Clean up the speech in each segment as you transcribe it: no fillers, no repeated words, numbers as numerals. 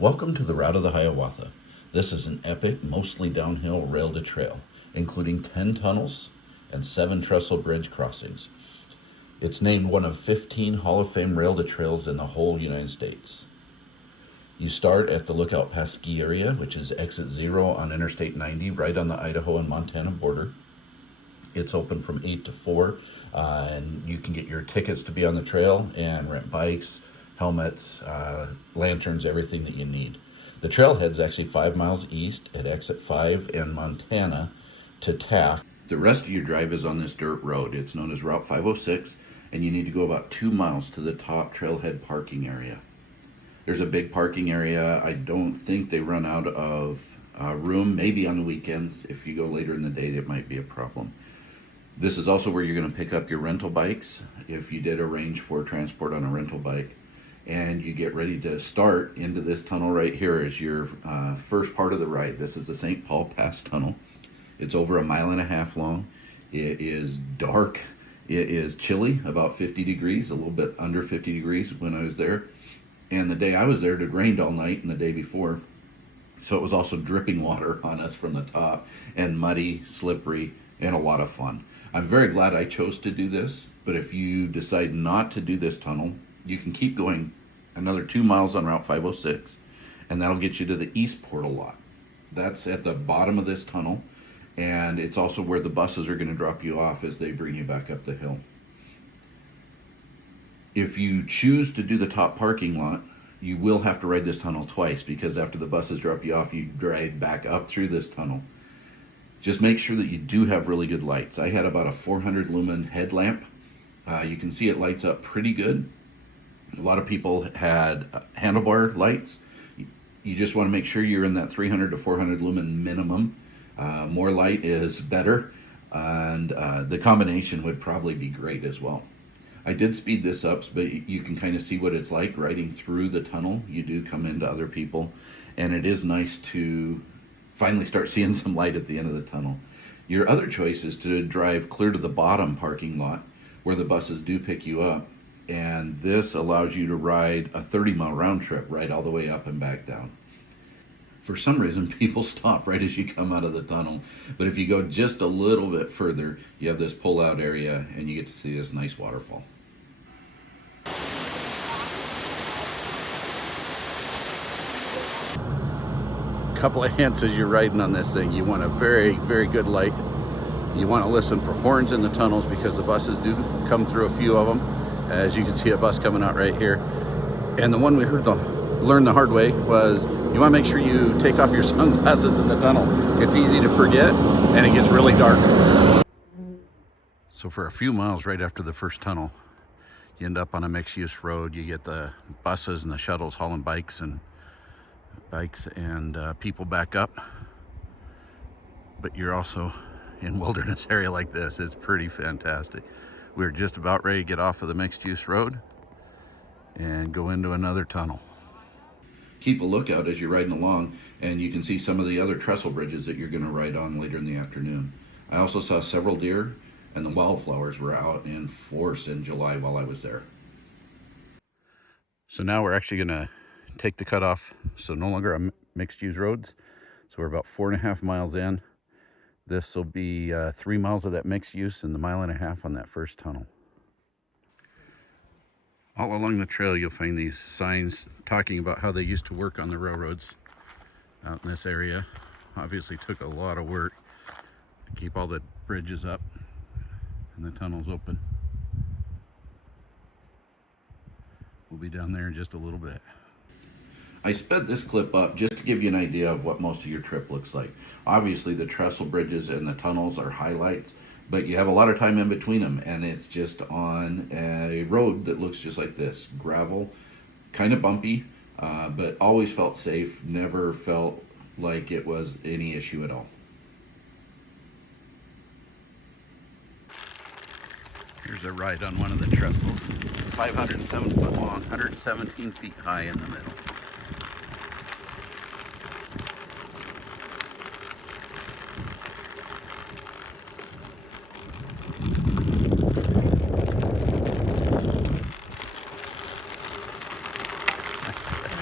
Welcome to the Route of the Hiawatha. This is an epic, mostly downhill rail-to-trail, including 10 tunnels and 7 trestle bridge crossings. It's named one of 15 Hall of Fame rail-to-trails in the whole United States. You start at the Lookout Pass ski area, which is exit 0 on Interstate 90, right on the Idaho and Montana border. It's open from 8 to 4, and you can get your tickets to be on the trail and rent bikes, helmets, lanterns, everything that you need. The trailhead's actually 5 miles east at exit 5 in Montana to Taft. The rest of your drive is on this dirt road. It's known as Route 506, and you need to go about 2 miles to the top trailhead parking area. There's a big parking area. I don't think they run out of room, maybe on the weekends. If you go later in the day, it might be a problem. This is also where you're going to pick up your rental bikes if you did arrange for transport on a rental bike. And you get ready to start into this tunnel right here as your first part of the ride. This is the St. Paul Pass Tunnel. It's over 1.5 miles long. It is dark. It is chilly, about 50 degrees, a little bit under 50 degrees when I was there. And the day I was there, it rained all night, and the day before. So it was also dripping water on us from the top, and muddy, slippery, and a lot of fun. I'm very glad I chose to do this, but if you decide not to do this tunnel, you can keep going another 2 miles on Route 506, and that'll get you to the East Portal lot. That's at the bottom of this tunnel, and it's also where the buses are going to drop you off as they bring you back up the hill. If you choose to do the top parking lot, you will have to ride this tunnel twice, because after the buses drop you off, you drive back up through this tunnel. Just make sure that you do have really good lights. I had about a 400 lumen headlamp. You can see it lights up pretty good. A lot of people had handlebar lights. You just want to make sure you're in that 300 to 400 lumen minimum. More light is better, and the combination would probably be great as well. I did speed this up, but you can kind of see what it's like riding through the tunnel. You do come into other people, and it is nice to finally start seeing some light at the end of the tunnel. Your other choice is to drive clear to the bottom parking lot where the buses do pick you up, and this allows you to ride a 30-mile round trip right all the way up and back down. For some reason, people stop right as you come out of the tunnel, but if you go just a little bit further, you have this pull-out area, and you get to see this nice waterfall. Couple of hints as you're riding on this thing. You want a very, very good light. You want to listen for horns in the tunnels, because the buses do come through a few of them. As you can see, a bus coming out right here. And the one we learned the hard way was you want to make sure you take off your sunglasses in the tunnel. It's easy to forget, and it gets really dark. So for a few miles right after the first tunnel, you end up on a mixed-use road. You get the buses and the shuttles hauling bikes and people back up, but you're also in wilderness area like this. It's pretty fantastic. We're just about ready to get off of the mixed-use road and go into another tunnel. Keep a lookout as you're riding along, and you can see some of the other trestle bridges that you're going to ride on later in the afternoon. I also saw several deer, and the wildflowers were out in force in July while I was there. So now we're actually going to take the cutoff, so no longer on mixed-use roads. So we're about 4.5 miles in. This will be 3 miles of that mixed use and the 1.5 miles on that first tunnel. All along the trail, you'll find these signs talking about how they used to work on the railroads out in this area. Obviously took a lot of work to keep all the bridges up and the tunnels open. We'll be down there in just a little bit. I sped this clip up just to give you an idea of what most of your trip looks like. Obviously, the trestle bridges and the tunnels are highlights, but you have a lot of time in between them, and it's just on a road that looks just like this. Gravel, kind of bumpy, but always felt safe, never felt like it was any issue at all. Here's a ride on one of the trestles. 507 foot long, 117 feet high in the middle.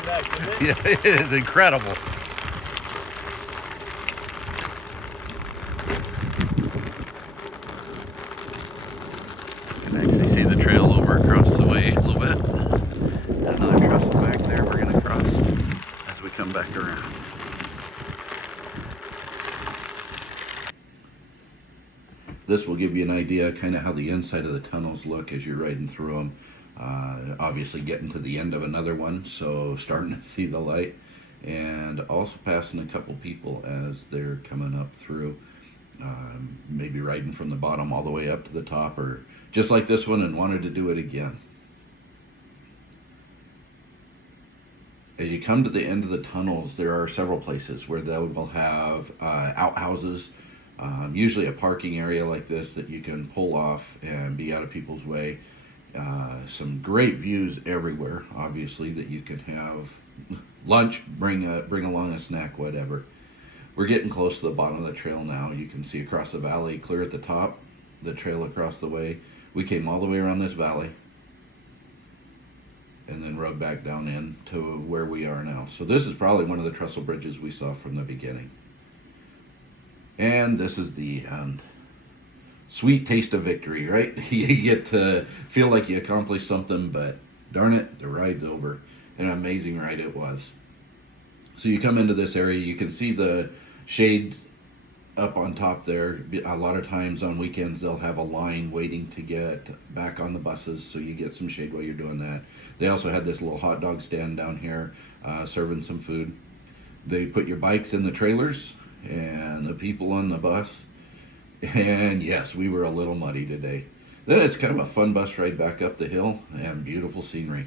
That's it. Yeah, it is incredible. You can actually see the trail over across the way a little bit. Another trestle back there we're going to cross as we come back around. This will give you an idea kind of how the inside of the tunnels look as you're riding through them. Obviously getting to the end of another one, so starting to see the light, and also passing a couple people as they're coming up through. Maybe riding from the bottom all the way up to the top, or just like this one and wanted to do it again. As you come to the end of the tunnels, there are several places where they will have outhouses, usually a parking area like this that you can pull off and be out of people's way. Some great views everywhere, obviously, that you can have lunch, bring along a snack, whatever. We're getting close to the bottom of the trail now. You can see across the valley, clear at the top, the trail across the way. We came all the way around this valley and then rode back down in to where we are now. So this is probably one of the trestle bridges we saw from the beginning. And this is the end. Sweet taste of victory, right? You get to feel like you accomplished something, but darn it, the ride's over. An amazing ride it was. So you come into this area, you can see the shade up on top there. A lot of times on weekends they'll have a line waiting to get back on the buses, so you get some shade while you're doing that. They also had this little hot dog stand down here serving some food. They put your bikes in the trailers and the people on the bus. And yes, we were a little muddy today. Then it's kind of a fun bus ride back up the hill and beautiful scenery.